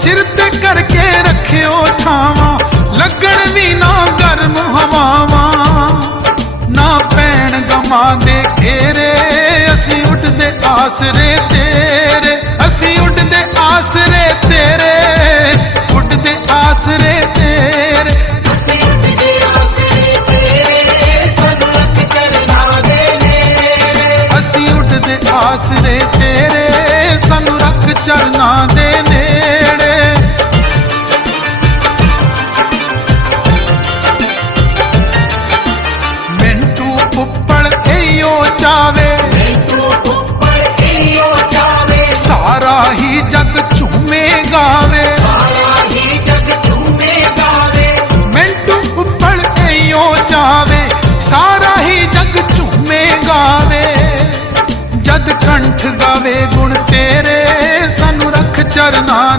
ਸਿਰ ਤੇ ਕਰਕੇ ਰੱਖਿਓ ਛਾਵਾਂ ਲੱਗਣ ਵੀ ਨਾ ਗਰਮ ਹਵਾਵਾਂ। ਨਾ ਪੈਣ ਗਮਾਂ ਦੇ ਘੇਰੇ ਅਸੀਂ ਉੱਡਦੇ ਆਸਰੇ ਤੇਰੇ ਅਸੀਂ ਉੱਡਦੇ ਆਸਰੇ ਤੇਰੇ ਉੱਡਦੇ ਆਸਰੇ ਤੇਰੇ। ਅਸੀਂ ਆਸਰੇ ਤੇਰੇ ਸਾਨੂੰ ਰੱਖ ਚਰਨਾਂ ਦੇ ਨੇੜੇ। ਅਸੀਂ ਉੱਡਦੇ ਆਸਰੇ ਤੇਰੇ ਸਾਨੂੰ ਰੱਖ ਚਰਨਾਂ ਦੇ ਜਾਵੇ। ਸਾਰਾ ਹੀ ਜਗ ਝੂਮੇ ਗਾਵੇ। ਸਾਰਾ ਹੀ ਜਗ ਝੂਮੇ ਗਾਵੇ ਮਿੰਟੂ ਉੱਪਲ ਏਯੋ ਚਾਵੇ ਸਾਰਾ ਹੀ ਜਗ ਝੂਮੇ ਗਾਵੇ। ਜਦ ਕੰਠ ਗਾਵੇ ਗੁਣ ਤੇਰੇ, ਸਾਨੂੰ ਰੱਖ ਚਰਨਾਂ